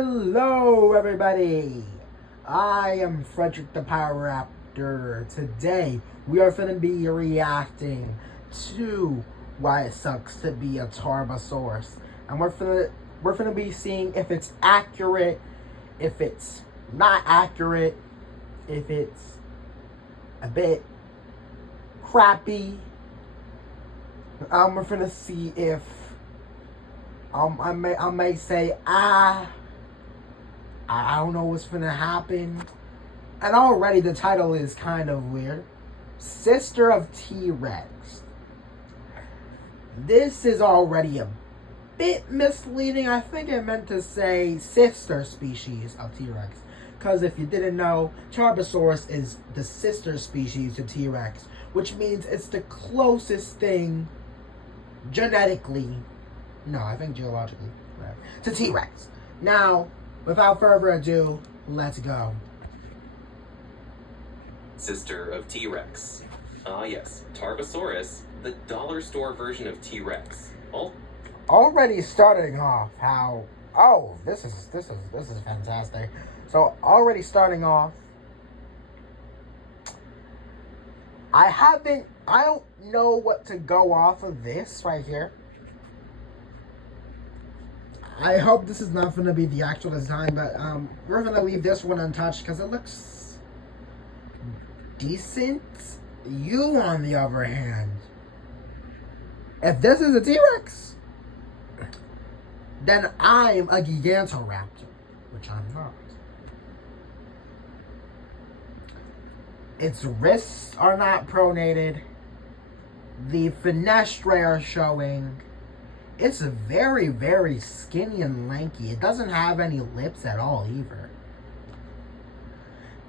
Hello, everybody. I am Frederick the Power Raptor. Today, we are going to be reacting to why it sucks to be a tarbosaurus, and we're gonna be seeing if it's accurate, if it's not accurate, if it's a bit crappy. We're gonna see if I may say I don't know what's gonna happen. And already the title is kind of weird. Sister of T-Rex. This is already a bit misleading. I think it meant to say sister species of T-Rex. Because if you didn't know, Tarbosaurus is the sister species to T-Rex, which means it's the closest thing genetically, no, I think geologically, right, to T-Rex. Now, without further ado, let's go. Sister of T-Rex. Yes, Tarbosaurus, the dollar store version of T-Rex. Already starting off this is fantastic. So already starting off, I don't know what to go off of this right here. I hope this is not going to be the actual design, but we're going to leave this one untouched because it looks decent. You, on the other hand, if this is a T-Rex, then I'm a Gigantoraptor, which I'm not. Its wrists are not pronated. The fenestrae are showing. It's very, very skinny and lanky. It doesn't have any lips at all either.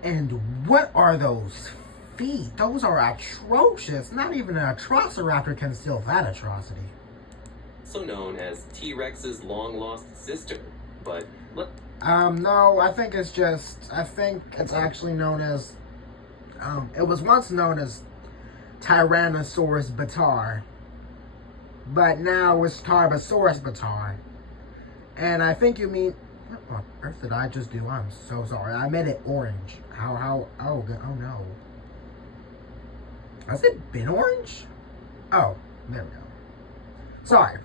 And what are those feet? Those are atrocious. Not even an Atrociraptor can steal that atrocity. Also known as T-Rex's long-lost sister, but no, I think it's actually known as, it was once known as Tyrannosaurus bataar, but now it's Tarbosaurus bataar. And I think you mean, what on earth did I just do? I'm so sorry. I made it orange. Oh no. Has it been orange? Oh, there we go. Sorry.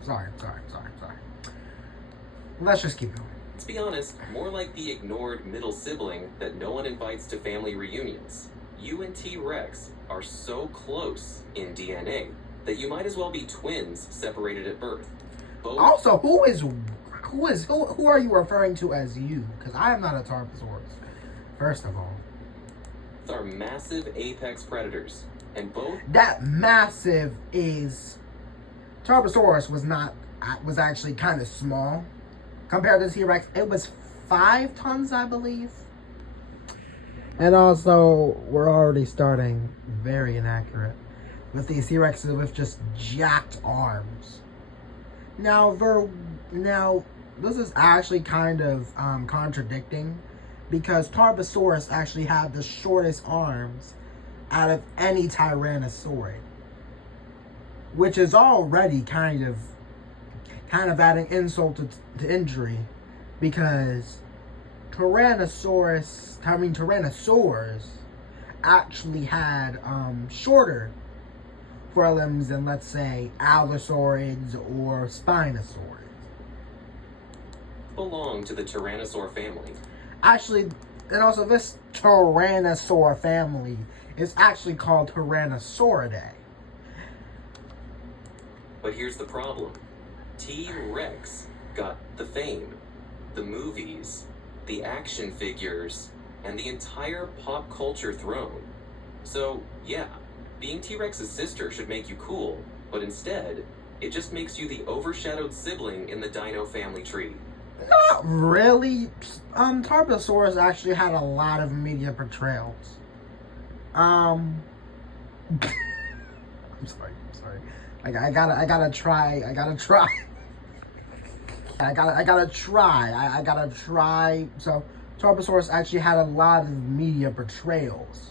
Let's just keep going. Let's be honest, more like the ignored middle sibling that no one invites to family reunions. You and T-Rex are so close in DNA that you might as well be twins separated at birth. Also, who are you referring to as you? Because I am not a Tarbosaurus, first of all. Both are massive apex predators, and both that massive is Tarbosaurus was actually kind of small compared to T-Rex. It was 5 tons, I believe. And also, we're already starting very inaccurate with these T-Rexes with just jacked arms. Now, this is actually kind of contradicting, because Tarbosaurus actually had the shortest arms out of any Tyrannosaurid, which is already kind of adding insult to injury, because Tyrannosaurs actually had shorter forelimbs than, let's say, Allosaurids or Spinosaurids. Belong to the Tyrannosaur family. Actually, and also this Tyrannosaur family is actually called Tyrannosauridae. But here's the problem. T-Rex got the fame, the movies, the action figures, and the entire pop culture throne. So, yeah, being T-Rex's sister should make you cool, but instead, it just makes you the overshadowed sibling in the dino family tree. Not really. Tarbosaurus actually had a lot of media portrayals. I'm sorry. I gotta try. So, Tarbosaurus actually had a lot of media portrayals.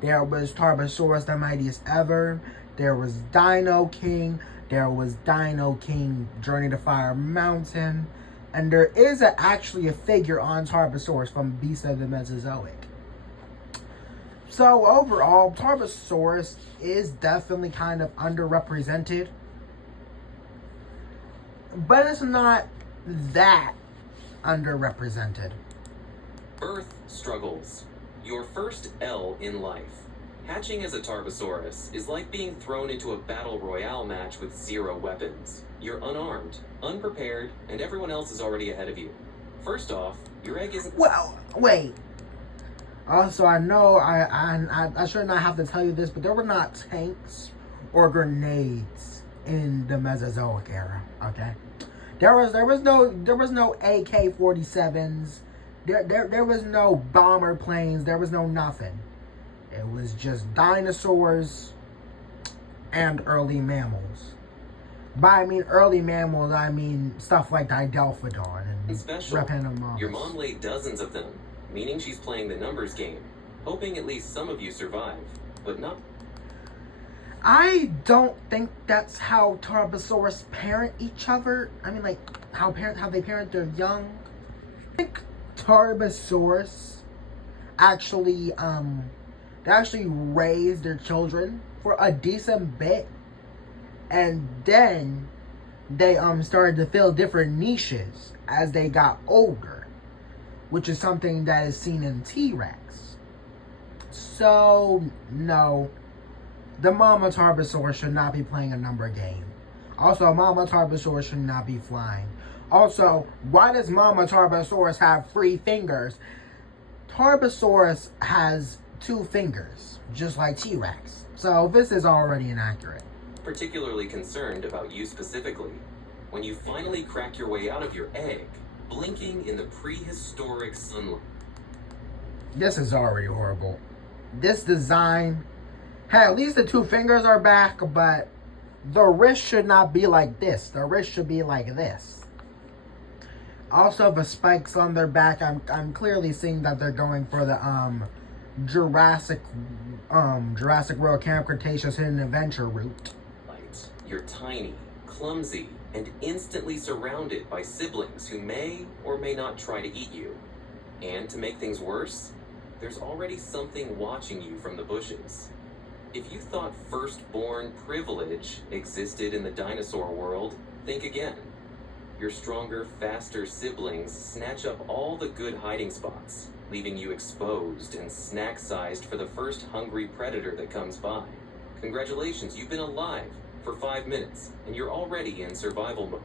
There was Tarbosaurus the Mightiest Ever. There was Dino King. There was Dino King Journey to Fire Mountain. And there is actually a figure on Tarbosaurus from Beast of the Mesozoic. So overall, Tarbosaurus is definitely kind of underrepresented. But it's not that underrepresented. Birth struggles. Your first L in life. Hatching as a Tarbosaurus is like being thrown into a battle royale match with 0 weapons. You're unarmed, unprepared, and everyone else is already ahead of you. First off, your egg isn't... Well, wait. Also, I know I should not have to tell you this, but there were not tanks or grenades in the Mesozoic era. Okay, there was no AK-47s. There was no bomber planes. There was no nothing. It was just dinosaurs and early mammals. By I mean early mammals, I mean stuff like Didelphodon and special. Repenomamus. Your mom laid dozens of them, meaning she's playing the numbers game, hoping at least some of you survive, but not. I don't think that's how Tarbosaurus parent each other. I mean, like how they parent their young. I think Tarbosaurus actually they actually raised their children for a decent bit, and then they started to fill different niches as they got older, which is something that is seen in T-Rex. So no, the Mama Tarbosaurus should not be playing a number game. Also, Mama Tarbosaurus should not be flying. Also, why does Mama Tarbosaurus have 3 fingers? Tarbosaurus has 2 fingers, just like T-Rex. So this is already inaccurate. Particularly concerned about you specifically. When you finally crack your way out of your egg, blinking in the prehistoric sunlight. This is already horrible. This design, hey, at least the 2 fingers are back, but the wrist should not be like this. The wrist should be like this. Also, the spikes on their back, I'm clearly seeing that they're going for the Jurassic World Camp Cretaceous Hidden Adventure route. You're tiny, clumsy, and instantly surrounded by siblings who may or may not try to eat you. And to make things worse, there's already something watching you from the bushes. If you thought firstborn privilege existed in the dinosaur world, think again. Your stronger, faster siblings snatch up all the good hiding spots, leaving you exposed and snack-sized for the first hungry predator that comes by. Congratulations, you've been alive for 5 minutes, and you're already in survival mode.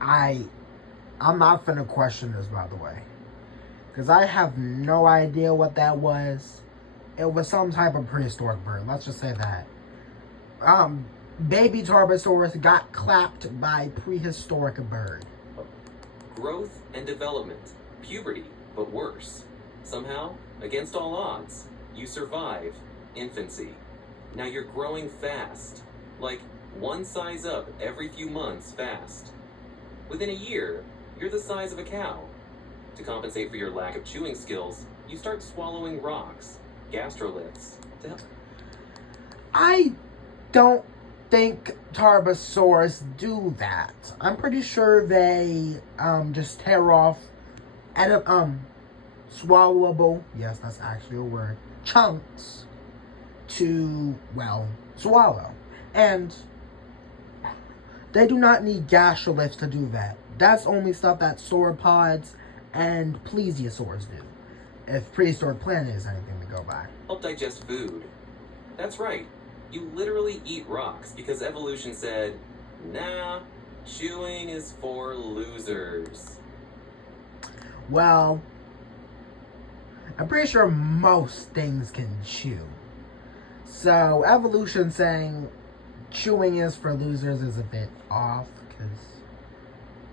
I'm not finna question this, by the way, because I have no idea what that was. It was some type of prehistoric bird. Let's just say that. Baby Tarbosaurus got clapped by prehistoric bird. Growth and development. Puberty, but worse. Somehow, against all odds, you survive infancy. Now you're growing fast. Like, 1 size up every few months fast. Within a year, you're the size of a cow. To compensate for your lack of chewing skills, you start swallowing rocks, gastroliths. I don't think Tarbosaurus do that. I'm pretty sure they just tear off swallowable, yes, that's actually a word, chunks to, well, swallow. And they do not need gastroliths to do that. That's only stuff that sauropods and plesiosaurs do, if prehistoric planet is anything to go by. Help digest food. That's right. You literally eat rocks because evolution said, nah, chewing is for losers. Well, I'm pretty sure most things can chew. So evolution saying chewing is for losers is a bit off, because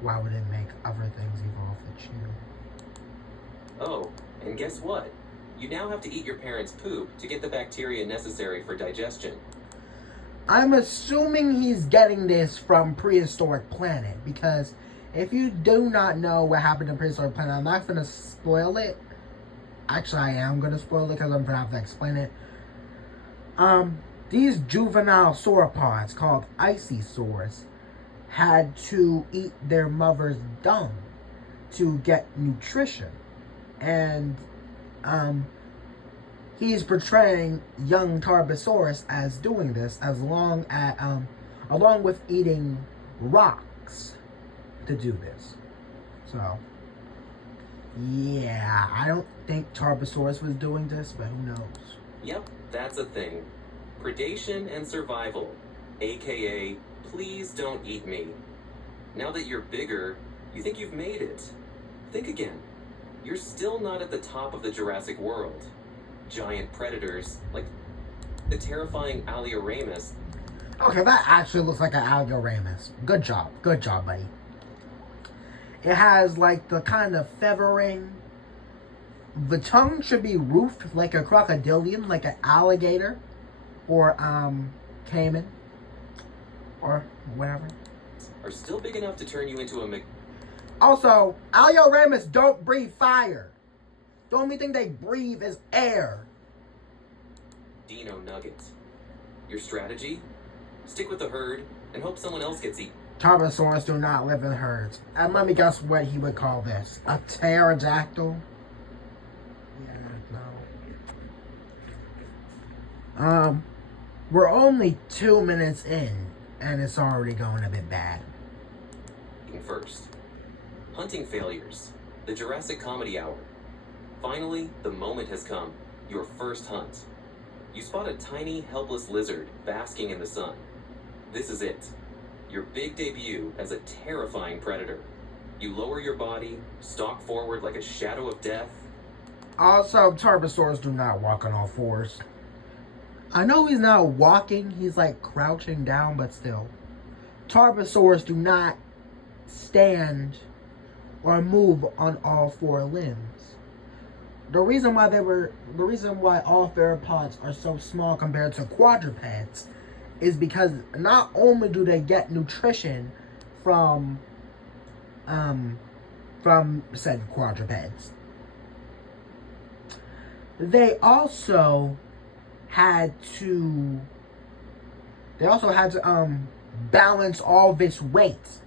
why would it make other things evolve to chew? Oh, and guess what? You now have to eat your parents' poop to get the bacteria necessary for digestion. I'm assuming he's getting this from Prehistoric Planet, because if you do not know what happened in Prehistoric Planet, I'm not going to spoil it. Actually, I am going to spoil it because I'm going to have to explain it. These juvenile sauropods called icysaurs had to eat their mother's dung to get nutrition. And he's portraying young Tarbosaurus as doing this, along with eating rocks to do this. So, yeah, I don't think Tarbosaurus was doing this, but who knows? Yep, that's a thing. Predation and survival, aka, please don't eat me. Now that you're bigger, you think you've made it. Think again. You're still not at the top of the Jurassic world. Giant predators, like the terrifying Alioramus. Okay, that actually looks like an Alioramus. Good job, buddy. It has like the kind of feathering. The tongue should be roofed like a crocodilian, like an alligator, or caiman, or whatever. Are still big enough to turn you into a Also, Alioramus don't breathe fire. The only thing they breathe is air. Dino Nugget. Your strategy? Stick with the herd and hope someone else gets eaten. Tarbosaurus do not live in herds. And let me guess what he would call this. A pterodactyl? Yeah, no. We're only 2 minutes in, and it's already going a bit bad. First. Hunting failures. The Jurassic Comedy Hour. Finally, the moment has come. Your first hunt. You spot a tiny, helpless lizard basking in the sun. This is it. Your big debut as a terrifying predator. You lower your body, stalk forward like a shadow of death. Also, Tarbosaurus do not walk on all fours. I know he's not walking, he's like crouching down, but still. Tarbosaurus do not stand or move on all four limbs. The reason why all theropods are so small compared to quadrupeds is because not only do they get nutrition from said quadrupeds, they also had to balance all this weight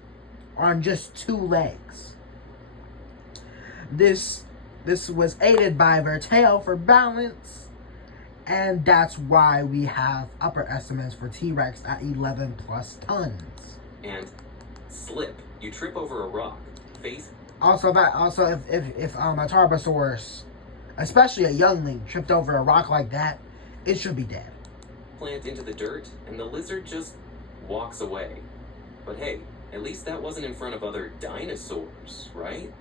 on just 2 legs. This was aided by their tail for balance, and that's why we have upper estimates for T-Rex at 11 plus tons. And slip. You trip over a rock. Face. Also, if a Tarbosaurus, especially a youngling, tripped over a rock like that, it should be dead. Plant into the dirt, and the lizard just walks away. But hey, at least that wasn't in front of other dinosaurs, right?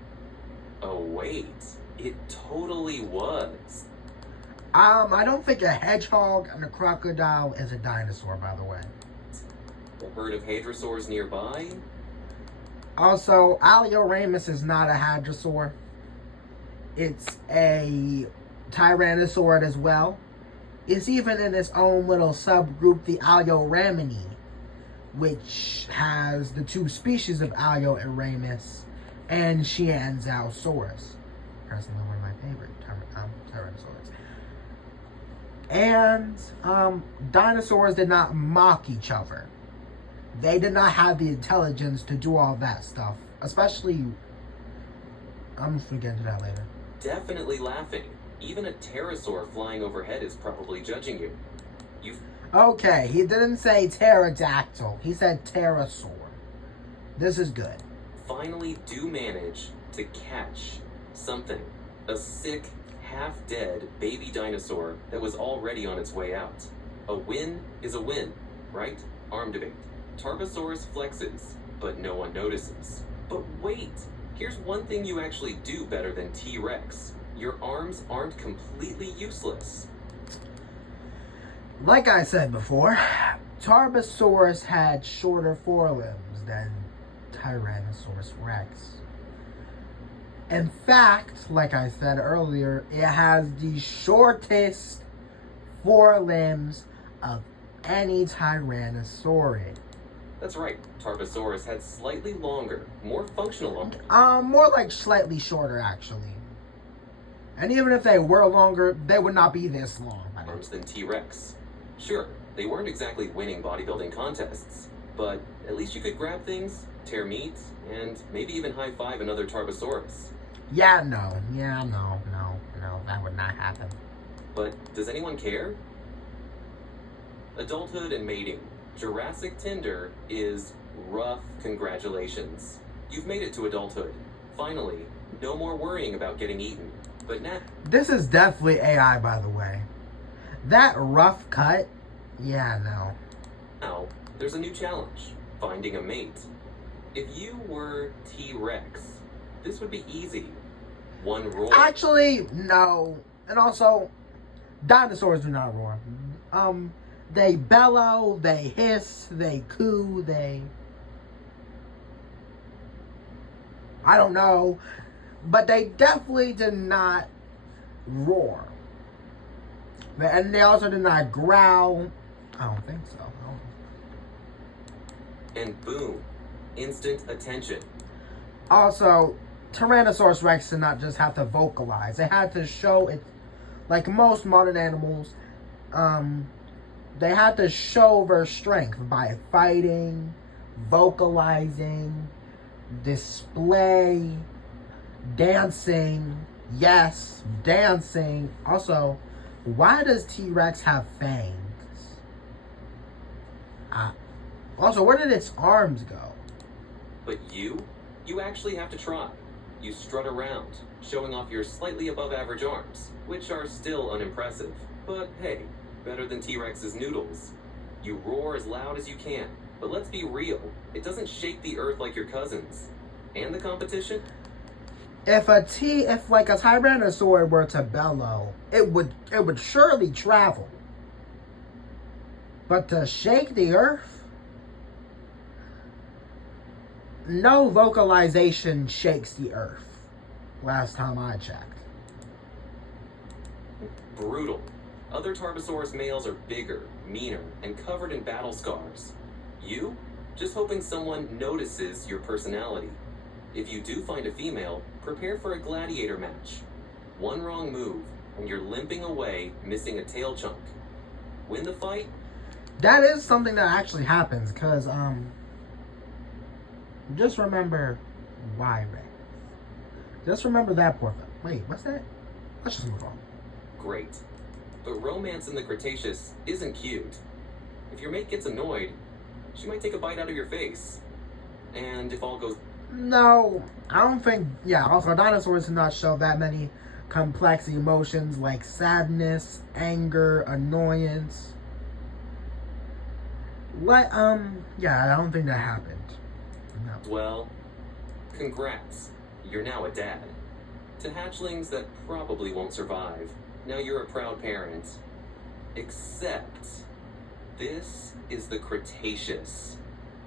Oh wait, it totally was. I don't think a hedgehog and a crocodile is a dinosaur, by the way. A herd of hadrosaurs nearby? Also, Alioramus is not a hadrosaur. It's a tyrannosaurid as well. It's even in its own little subgroup, the Alioramini, which has the 2 species of Alioramus and Schianzausaurus. Personally, one of my favorite tyrannosaurs. And dinosaurs did not mock each other. They did not have the intelligence to do all that stuff. Especially, I'm just gonna get into that later. Definitely laughing. Even a pterosaur flying overhead is probably judging you. Okay, he didn't say pterodactyl. He said pterosaur. This is good. Finally do manage to catch something. A sick, half-dead baby dinosaur that was already on its way out. A win is a win, right? Arm debate. Tarbosaurus flexes, but no one notices. But wait, here's one thing you actually do better than T-Rex. Your arms aren't completely useless. Like I said before, Tarbosaurus had shorter forelimbs than Tyrannosaurus Rex. In fact, like I said earlier, it has the shortest forelimbs of any Tyrannosaurid. That's right. Tarbosaurus had slightly longer, more functional arms. More like slightly shorter, actually. And even if they were longer, they would not be this long. Arms than T-Rex. Sure, they weren't exactly winning bodybuilding contests, but At least you could grab things, tear meat, and maybe even high-five another tarbosaurus. Yeah, no, that would not happen. But does anyone care? Adulthood and mating. Jurassic Tinder is rough. Congratulations. You've made it to adulthood. Finally, no more worrying about getting eaten. But now... This is definitely AI, by the way. That rough cut? Yeah, no. Now, there's a new challenge. Finding a mate. If you were T-Rex, this would be easy. One roar. Actually, no. And also, dinosaurs do not roar. They bellow, they hiss, they coo, I don't know. But they definitely did not roar. And they also did not growl. I don't think so. And boom. Instant attention. Also, Tyrannosaurus Rex did not just have to vocalize. They had to show it, like most modern animals, they had to show their strength by fighting, vocalizing, display, dancing. Yes, dancing. Also, why does T-Rex have fangs? Also, where did its arms go? But you actually have to try. You strut around, showing off your slightly above average arms, which are still unimpressive. But hey, better than T-Rex's noodles. You roar as loud as you can, but let's be real, it doesn't shake the earth like your cousins. And the competition? If a Tyrannosaur were to bellow, it would surely travel. But to shake the earth? No vocalization shakes the earth. Last time I checked. Brutal. Other Tarbosaurus males are bigger, meaner, and covered in battle scars. You? Just hoping someone notices your personality. If you do find a female, prepare for a gladiator match. One wrong move, and you're limping away, missing a tail chunk. Win the fight? That is something that actually happens, because, just remember Y-Rex. Just remember that poor. Wait, what's that? Let's just move on. Great. But romance in the Cretaceous isn't cute. If your mate gets annoyed, she might take a bite out of your face. And if all goes... No, I don't think... Yeah, also, dinosaurs do not show that many complex emotions like sadness, anger, annoyance. Yeah, I don't think that happened. No. Well, congrats. You're now a dad. To hatchlings that probably won't survive, now you're a proud parent. Except, this is the Cretaceous.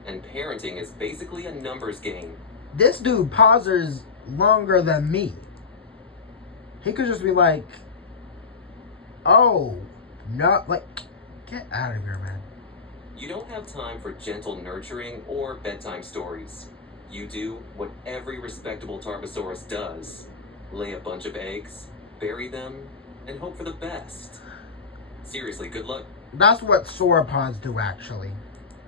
And parenting is basically a numbers game. This dude pausers longer than me. He could just be like, oh, no, like, get out of here, man. You don't have time for gentle nurturing or bedtime stories. You do what every respectable Tarbosaurus does. Lay a bunch of eggs, bury them, and hope for the best. Seriously, good luck. That's what sauropods do, actually.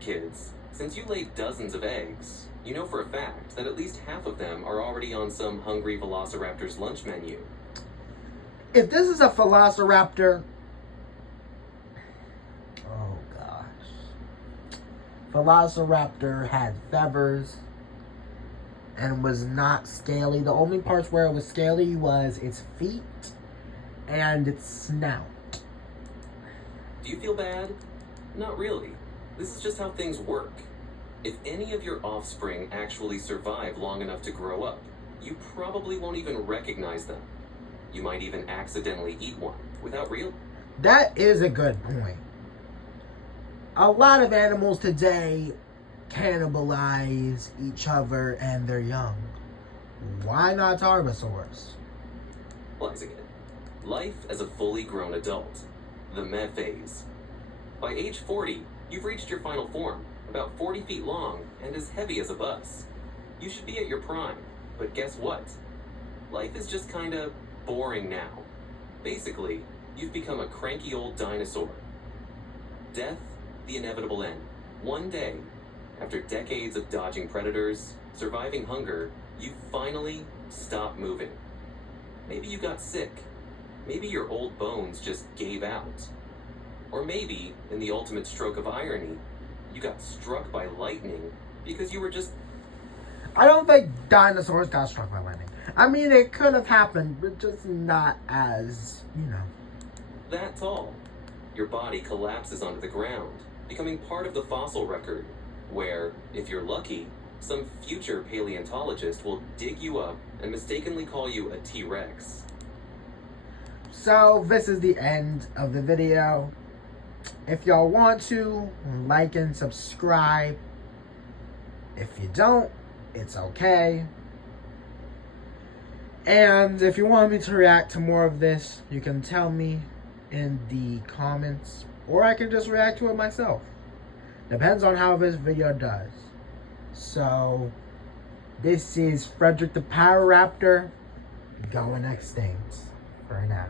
Kids, since you laid dozens of eggs, you know for a fact that at least half of them are already on some hungry velociraptor's lunch menu. If this is a velociraptor... Oh, gosh. Velociraptor had feathers and was not scaly. The only parts where it was scaly was its feet and its snout. Do you feel bad? Not really. This is just how things work. If any of your offspring actually survive long enough to grow up, you probably won't even recognize them. You might even accidentally eat one without real... That is a good point. A lot of animals today cannibalize each other and their young. Why not Tarbosaurus? Lies again. Life as a fully grown adult. The meh phase. By age 40, you've reached your final form, about 40 feet long and as heavy as a bus. You should be at your prime, but guess what? Life is just kinda boring now. Basically, you've become a cranky old dinosaur. Death, the inevitable end. One day, After decades of dodging predators, surviving hunger, you finally stopped moving. Maybe you got sick. Maybe your old bones just gave out. Or maybe, in the ultimate stroke of irony, you got struck by lightning because you were just... I don't think dinosaurs got struck by lightning. I mean, it could have happened, but just not as, that tall. Your body collapses onto the ground, becoming part of the fossil record, where, if you're lucky, some future paleontologist will dig you up and mistakenly call you a T-Rex. So, this is the end of the video. If y'all want to, like and subscribe. If you don't, it's okay. And if you want me to react to more of this, you can tell me in the comments, or I can just react to it myself. Depends on how this video does. So, this is Frederick the Power Raptor going extinct for now.